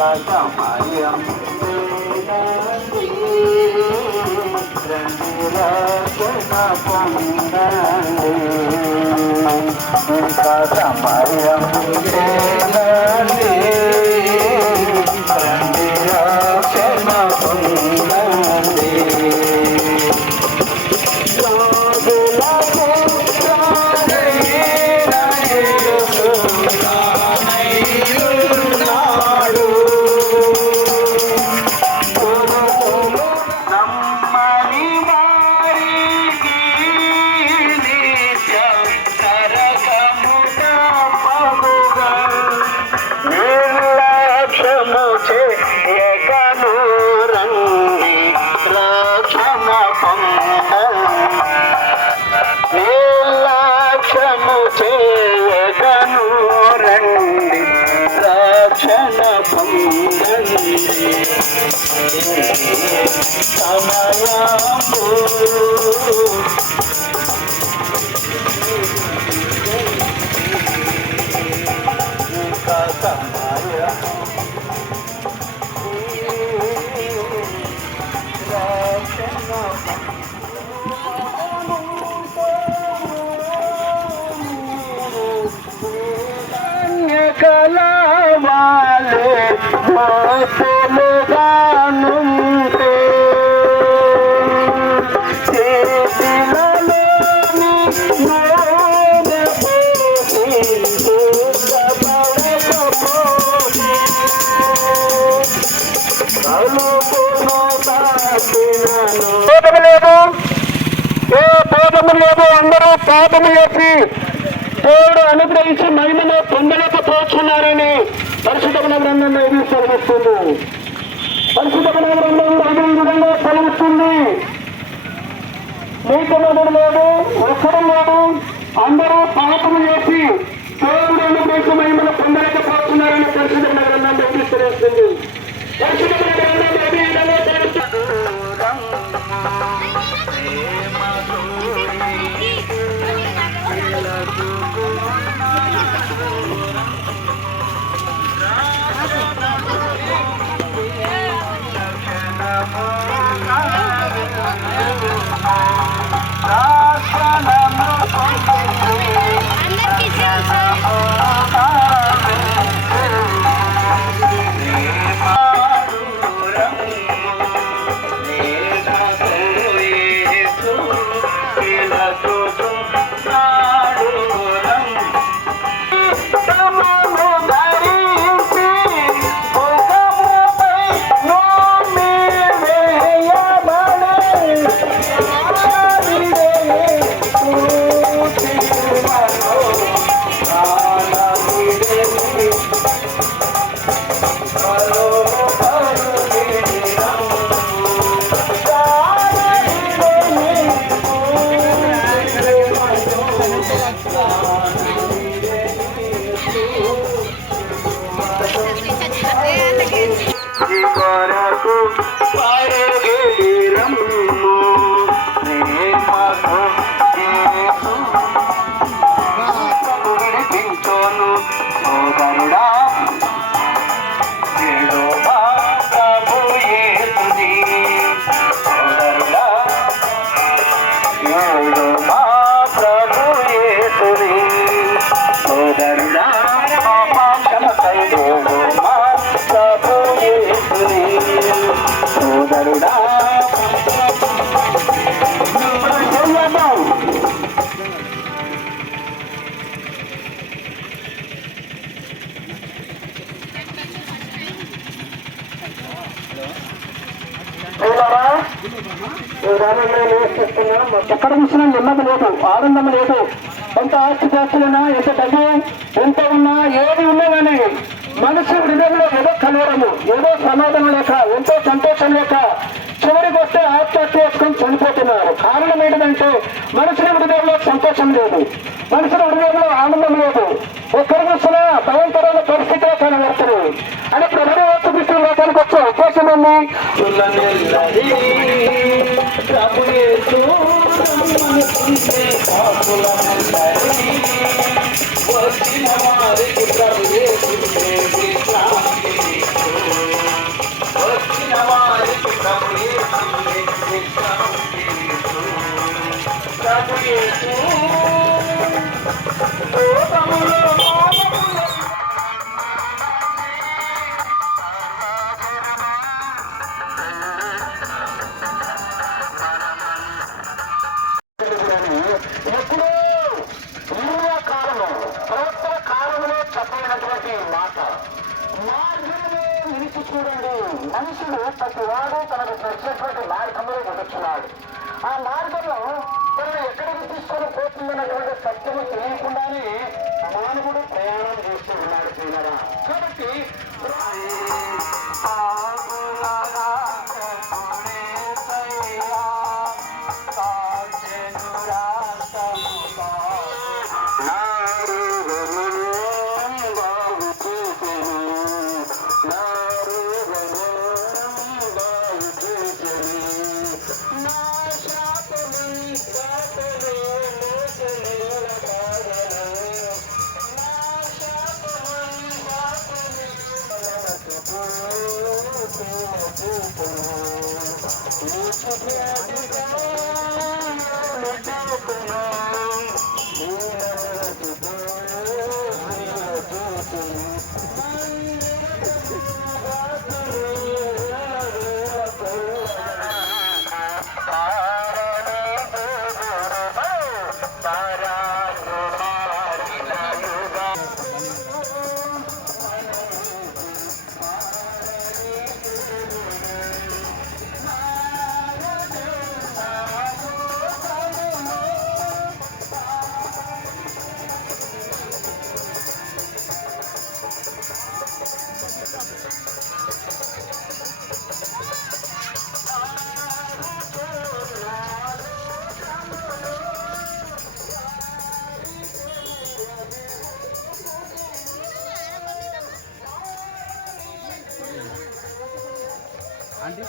సమయం రక్షణ పొందండి ఇంకా సమయం లేదండి రక్షణ పొందండి కలవాలే మోసలుగానుంటే చేతిలలోని పాపము లేదు అందరూ పాపము చేసి దేవుడు అనుగ్రహించి మహిమను పొందలేకపోతున్నారని పరిశుద్ధమైన గ్రంథంలో ఇది సెలవిస్తుంది. పరిశుద్ధమైన గ్రంథంలో ఇది ఈ విధంగా సెలవిస్తుంది. నీతిమంతుడు లేదు, ఒక్కడు లేదు, అందరూ పాపము చేసి దేవుడు అనుగ్రహించి మహిమను పొందలేకపోతున్నారని పరిశుద్ధమైన గ్రంథంలో ఇది సెలవిస్తుంది. పరిశుద్ధమైన గ్రంథంలో ఇది ఈ విధంగా సెలవిస్తుంది. ఎక్కడ చూసినా నెమ్మది లేదు, ఆనందం లేదు. ఎంత ఆస్తిపాస్తులైనా, ఎంత డబ్బు ఎంత ఉన్నా, ఏది ఉన్నా కానీ మనిషి హృదయంలో ఏదో కలవరము, ఏదో సమాధానం లేక, ఎంతో సంతోషం లేక చివరికి వస్తే ఆత్మహత్య చేసుకొని చనిపోతున్నారు. కారణం ఏంటంటే మనుషుల హృదయంలో సంతోషం లేదు, మనుషుల హృదయంలో ఆనందం లేదు. ఎక్కడ చూసినా భయంకరమైన పరిస్థితిలో కనబడుతుంది అని ప్రభుత్వ చూపిస్తున్న లోకానికి వచ్చే ఉద్దేశం ఉంది. వచ్చిన వారికి ఎప్పుడో పూర్వకాలంలో ప్రవర్తన కాలంలో చెప్పినటువంటి మాట మార్గంలో నిలిచి చూడండి. మనుషులు ప్రతివాడు తనకు నచ్చినటువంటి మార్గంలో నడుచున్నాడు. ఆ మార్గంలో తనను ఎక్కడికి తీసుకొని పోతుందన్నటువంటి సత్యము తెలియకుండానే మానవుడు ప్రయాణం చేస్తూ ఉన్నాడు పిల్లరా. కాబట్టి ఆంటీ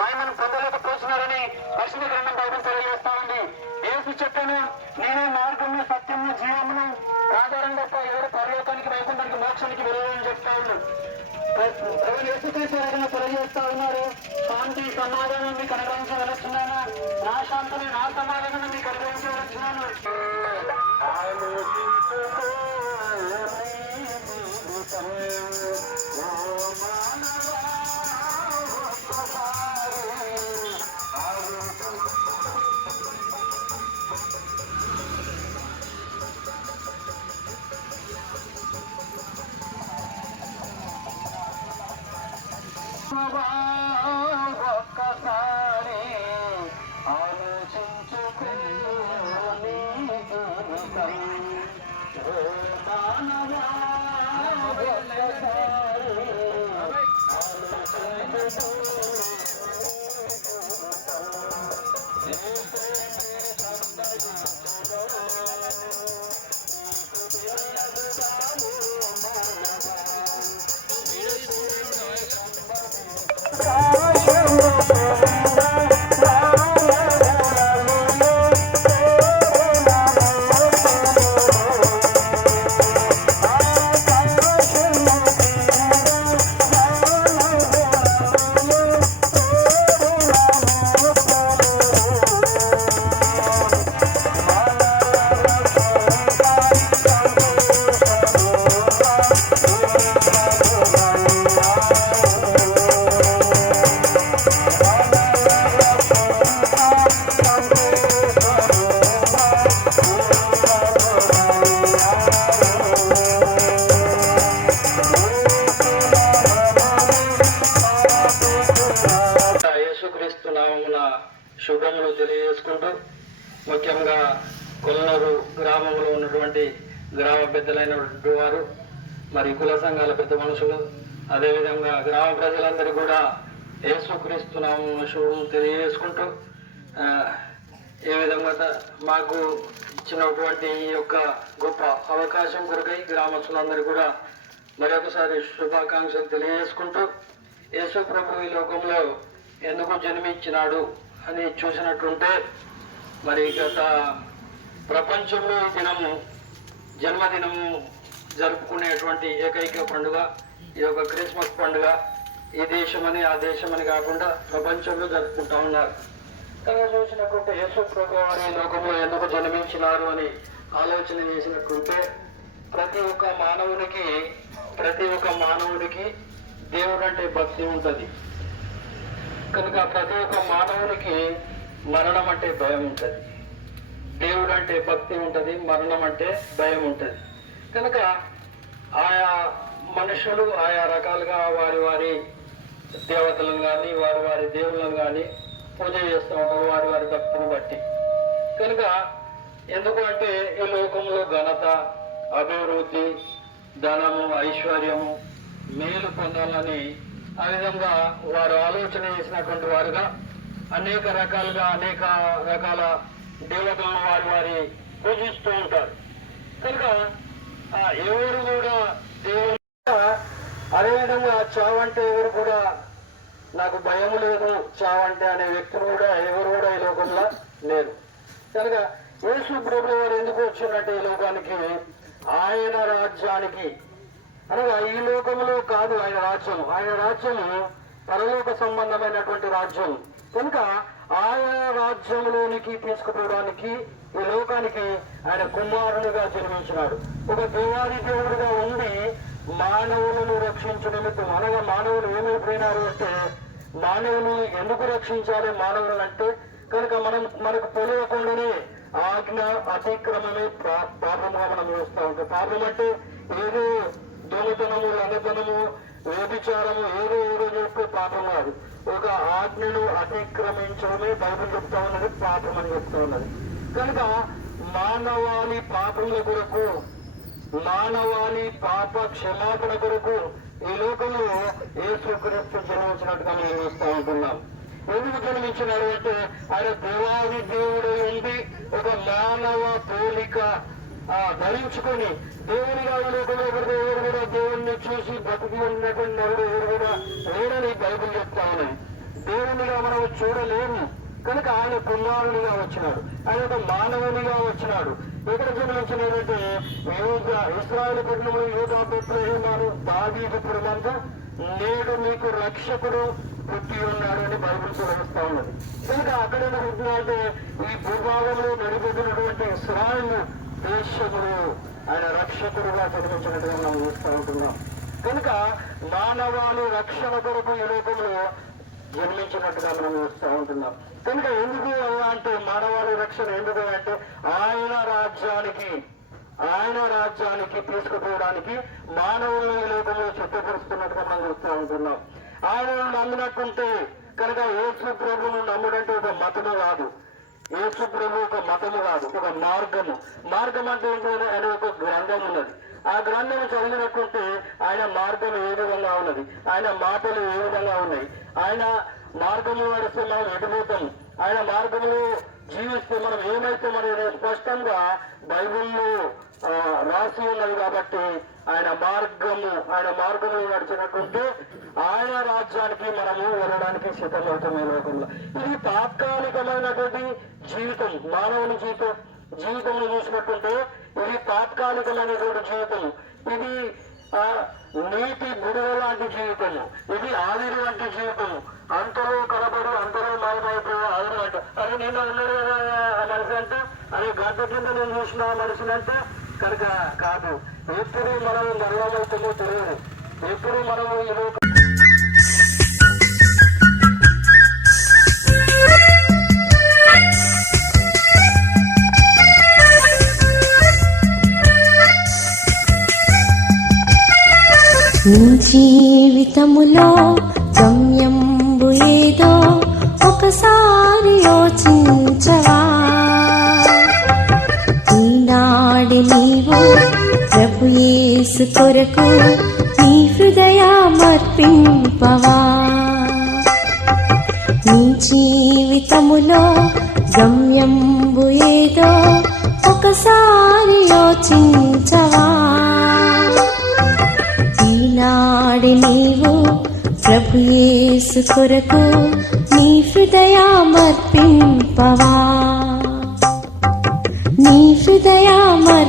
మహిమను పొందలేకపోతున్నారని పరిశుద్ధ గ్రంథం బైబిల్ తెలియజేస్తా ఉంది. యేసు చెప్పాను, నేనే మార్గము సత్యము జీవమును, ఆధారం తప్ప ఎవరు పరలోకానికి వైకుంఠానికి మోక్షానికి వెళ్ళాలని చెప్తా ఉన్నాడు. యేసుక్రీస్తు తెలియజేస్తా ఉన్నారు. శాంతి సమాధానం మీకు అనుగ్రహించవలస్తున్నాను, నా శాంతిని నా సమాధానం మీకు అనుగ్రహించవలస్తున్నాను. ఒక్కసారి ఆలోచించుకో నీ జీవితం తెలియజేసుకుంటూ, ముఖ్యంగా కొల్లూరు గ్రామంలో ఉన్నటువంటి గ్రామ పెద్దలైనటువంటి వారు, మరి కుల సంఘాల పెద్ద మనుషులు, అదేవిధంగా గ్రామ ప్రజలందరూ కూడా యేసుక్రీస్తు నామమును తెలియజేసుకుంటూ, ఏ విధంగా మాకు ఇచ్చినటువంటి ఈ యొక్క గొప్ప అవకాశం కొరకై గ్రామస్తులందరూ కూడా మరొకసారి శుభాకాంక్షలు తెలియజేసుకుంటూ, యేసు ప్రభు ఈ లోకంలో ఎందుకు జన్మించినాడు అని చూసినట్టుంటే, మరి గత ప్రపంచంలో ఈ దినము జన్మదినము జరుపుకునేటువంటి ఏకైక పండుగ ఈ యొక్క క్రిస్మస్ పండుగ. ఈ దేశమని ఆ దేశమని కాకుండా ప్రపంచంలో జరుపుకుంటా ఉన్నారు. కనుక చూసినట్టుంటే యేసు ప్రభు వారు ఈ లోకంలో ఎందుకు జన్మించినారు అని ఆలోచన చేసినట్టుంటే, ప్రతి ఒక్క మానవుడికి దేవుడు అంటే భక్తి ఉంటుంది. కనుక ప్రతి ఒక్క మానవునికి మరణం అంటే భయం ఉంటుంది. దేవుడు అంటే భక్తి ఉంటుంది, మరణం అంటే భయం ఉంటుంది. కనుక ఆయా మనుషులు ఆయా రకాలుగా వారి దేవతలను కానీ వారి దేవుళ్ళను కానీ పూజ చేస్తూ ఉంటారు వారి భక్తిని బట్టి. కనుక ఎందుకు అంటే ఈ లోకంలో ఘనత, అభివృద్ధి, ధనము, ఐశ్వర్యము, మేలు పొందాలని ఆ విధంగా వారు ఆలోచన చేసినటువంటి వారుగా అనేక రకాల దేవతలను వారి పూజిస్తూ ఉంటారు. కనుక ఎవరు కూడా దేవుడు, అదేవిధంగా చావంటే ఎవరు కూడా నాకు భయం లేదు చావంటే అనే వ్యక్తులు కూడా ఎవరు కూడా ఈ లోకంలో లేరు. కనుక యేసు ప్రభువు వారు ఎందుకు వచ్చినట్టు ఈ లోకానికి, ఆయన రాజ్యానికి అనగా ఈ లోకంలో కాదు ఆయన రాజ్యము పరలోక సంబంధమైనటువంటి రాజ్యం. కనుక ఆయన రాజ్యంలోనికి తీసుకుపోవడానికి ఈ లోకానికి ఆయన కుమారునిగా జన్మించినాడు. ఒక దేవాది దేవుడుగా ఉండి మానవులను రక్షించడానికి, అనగా మానవులు ఏమైపోయినారు అంటే, మానవులు ఎందుకు రక్షించాలి మానవులను అంటే, కనుక మనకు తెలియకుండానే ఆజ్ఞ అతిక్రమమే పాపముగా మనం చూస్తూ ఉంటాం. పాపం అంటే ఏదో దొంగతనము, లంగతనము, వ్యభిచారము ఏదో చెప్పే పాపం కాదు. ఒక ఆజ్ఞను అతిక్రమించడమే బైబిల్ చెప్తా ఉన్నది పాపం అని చెప్తా ఉన్నది. కనుక మానవాళి పాపముల కొరకు, మానవాళి పాప క్షమాపణ కొరకు ఈ లోకంలో యేసుక్రీస్తు జన్మించినట్టుగా మనం చూస్తూ ఉంటున్నాం. ఎందుకు జన్మించినాడు అంటే, ఆయన దేవాది దేవుడు ఉంది ఒక మానవ పోలిక ధరించుకొని దేవునిగా ఈ లోకంలో ఎవరు కూడా దేవుణ్ణి చూసి బతికి ఉన్నటువంటి నరుడు ఎవరు కూడా లేడని బైబిల్ చెప్తా ఉన్నది. దేవునిగా మనం చూడలేము. కనుక ఆయన కుమారునిగా వచ్చినాడు, ఆయన ఒక మానవునిగా వచ్చినాడు. ఎక్కడ జన్మించినాడంటే ఇశ్రాయేలు పట్టణంలో యూదా బెత్లెహేము దావీదు పురమందు నేడు మీకు రక్షకుడు పుట్టి ఉన్నాడు అని బైబిల్ చూపిస్తా ఉన్నది. కనుక అక్కడ ఏమవుతుందంటే, ఈ భూభాగంలో నడిపోతున్నటువంటి ఇశ్రాయేలు దేశములు ఆయన రక్షకుడుగా జన్మించినట్టుగా మనం చూస్తూ ఉంటున్నాం. కనుక మానవాళి రక్షణ కొరకు ఈ లోకంలో జన్మించినట్టుగా మనం చూస్తూ ఉంటున్నాం. కనుక ఎందుకు అంటే మానవాళి రక్షణ ఎందుకు అంటే, ఆయన రాజ్యానికి తీసుకుపోవడానికి మానవులను ఈ లోకంలో సిద్ధపరుస్తున్నట్టుగా మనం చూస్తూ ఉంటున్నాం. ఆయనను నమ్మినట్టుంటే కనుక యేసు ప్రభువును నమ్ముడంటే ఒక మతము కాదు, యేసు ప్రభు ఒక మతము కాదు, ఒక మార్గము. మార్గం అంటే ఏంటంటే ఆయన ఒక గ్రంథం ఉన్నది. ఆ గ్రంథం చదివినట్టుంటే ఆయన మార్గం ఏ విధంగా ఉన్నది, ఆయన మాటలు ఏ విధంగా ఉన్నాయి, ఆయన మార్గంలో నడిస్తే మనం ఎటుపోతాం, ఆయన మార్గంలో జీవిస్తే మనం ఏమైతే అనేది స్పష్టంగా బైబిల్లో రాసి ఉన్నది. కాబట్టి ఆయన మార్గంలో నడిచినట్టుంటే ఆయన రాజ్యానికి మనము వెళ్ళడానికి సిద్ధమవుతాం ఈ లోకంలో. ఇది తాత్కాలికమైనటువంటి జీవితం, మానవుని జీవితంలో చూసినట్టుంటే ఇది తాత్కాలికమైనటువంటి జీవితం. ఇది నీటి బుడగ లాంటి జీవితము, ఇది ఆవిరి వంటి జీవితము. అంతలో కలబడి అంతలో మాయమైపోయే ఆవిరి అంట. అది నిన్న ఉన్నాడు కదా మనిషి అంటే, అది గంట కింద నేను చూసిన మనిషిని అంటే కనుక కాదు. ఎప్పుడు మనం మరణమవుతుందో తెలియదు, ఎప్పుడు మనము ఈ లోక నీ జీవితములో గమ్యంబు ఏదో ఒక ఒకసారి యోచించవా? ఈనాడు నీవు ప్రభు యేసు కొరకు నీ హృదయమర్పింపవా? నీ జీవితములో గమ్యంబు ఏదో ఒకసారి యోచించవా? ఈనాడు నీవు ప్రభు యేసు కొరకు నీ హృదయమర్పింపవా? నీ హృదయమర్పింపవా?